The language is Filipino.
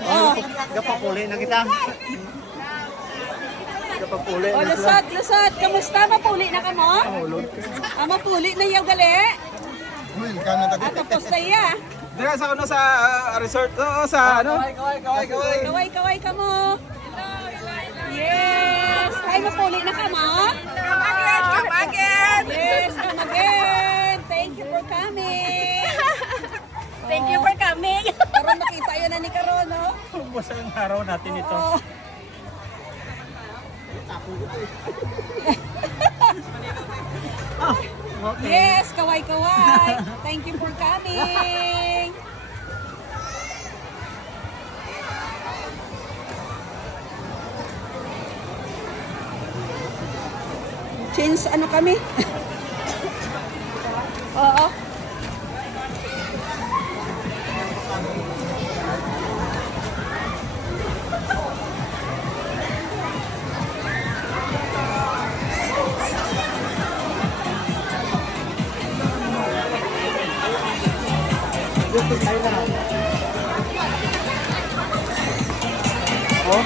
Oh. Kapapuli na kita. Kapapuli Oh, na lusot, lusot. Kamusta? Mapuli na ka mo? Mapuli na yaw gali? Tapos na iya. Dira sa ano sa resort sa ano? Kaway ka mo. Yes. Ay, mapuli na ka mo? Come again! Yes, come again. Thank you for coming. Thank you for coming. Karon nakita yun na ni Karon, no? Basta ang araw natin ito. Oo. Yes, kaway-kaway. Thank you for coming. Change ano kami? Oo. Oh,